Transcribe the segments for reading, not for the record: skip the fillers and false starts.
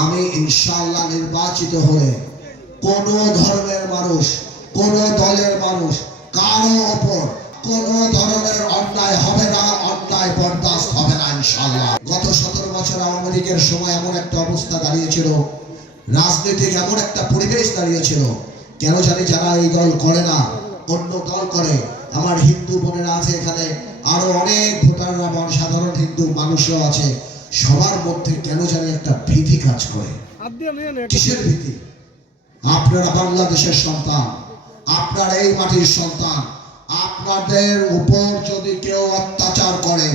আমি ইনশাআল্লাহ নির্বাচিত হলে কোন ধর্মের মানুষ, কোন দলের মানুষ কারো ওপর কোন ধরনের অন্যায় হবে না, অন্যায় বরদাস্ত হবে না ইনশাআল্লাহ। গত 17 বছর আওয়ামী লীগের সময় এমন একটা অবস্থা দাঁড়িয়েছিল, রাজনৈতিক এমন একটা পরিবেশ দাঁড়িয়েছিল, কেন জানি যারা এই দল করে না অন্য দল করে। আমার হিন্দু বোনেরা আছে এখানে, আরো অনেক ভোটাররা এবং সাধারণ হিন্দু মানুষও আছে, সবার মধ্যে কেন জানি একটা ভীতি কাজ করে। কিসের ভীতি? আপনারা বাংলাদেশের সন্তান, আপনারা এই মাটির সন্তান, আপনাদের উপর যদি কেউ অত্যাচার করে,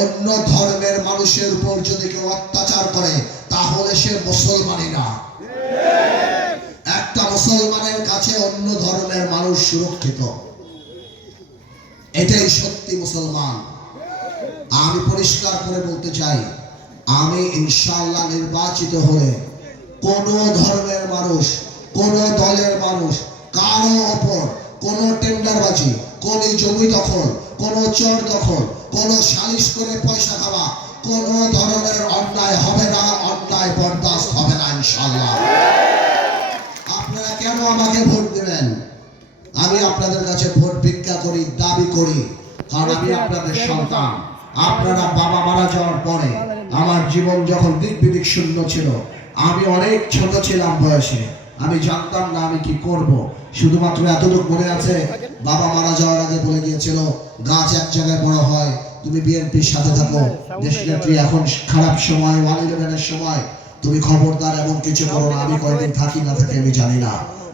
অন্য ধর্মের মানুষের উপর যদি কেউ অত্যাচার করে, তাহলে সে মুসলমানই না। একটা মুসলমানের কাছে অন্য ধর্মের মানুষ সুরক্ষিত, এটাই সত্যি মুসলমান। আমি পরিষ্কার করে বলতে চাই, আমি ইনশাআল্লাহ নির্বাচিত হলে কোন ধর্মের মানুষ, কোন দলের মানুষ কারো ওপর কোন টেন্ডারবাজি, কোন জমি দখল, কোন চর দখল, কোন সালিশ করে পয়সা খাওয়া, কোন ধরনের অন্যায় হবে না, অন্যায় বরদাস্ত হবে না ইনশাআল্লাহ। আপনারা কেন আমাকে ভোট দেবেন? আমি আপনাদের কাছে ভোট ভিক্ষা করি, দাবি করি, কারণ আমি আপনাদের সন্তান। আপনারা বাবা মারা যাওয়ার পরে আমার জীবন যখন দিক বিদিক শূন্য ছিল, আমি অনেক ছোট ছিলাম বয়সে, আমি জানতাম না আমি কি করব। শুধুমাত্র এতটুকু মনে আছে, বাবা মারা যাওয়ার আগে বলে গিয়েছিল, গাছ এক জায়গায় বড় হয়, তুমি বিএনপির সাথে থাকো, দেশনেত্রী এখন খারাপ সময়, 1/11-এর সময়, তুমি খবরদার এমন কিছু করো না। আমি কয়দিন থাকি না থাকি আমি জানি না।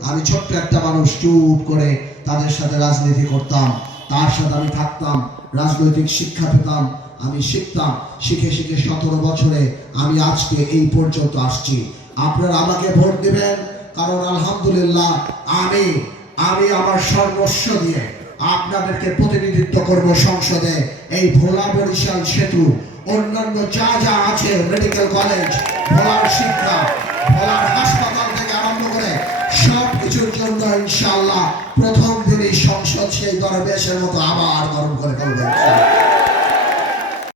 আমি ছোট্ট একটা মানুষ, চুপ করে তাদের সাথে রাজনীতি করতাম, তার সাথে আমি থাকতাম, রাজনৈতিক শিক্ষা পেতাম, আমি শিখতাম, শিখে শিখে 17 বছরে আমি আজকে এই পর্যন্ত আসছি। আপনারা আমাকে ভোট দিবেন, কারণ আলহামদুলিল্লাহ আমি আমার সর্বস্ব দিয়ে আপনাদেরকে প্রতিনিধিত্ব করব সংসদে। এই ভোলা বরিশাল সেতু, অন্যান্য যা যা আছে, মেডিকেল কলেজ, ভোলার শিক্ষা, ভোলার হাসপাতাল থেকে আরম্ভ করে সব কিছুর জন্য ইনশাআল্লাহ প্রথম দিনই সংসদ সেই দরবেশের মতো আবার গরম করে ফেলবে।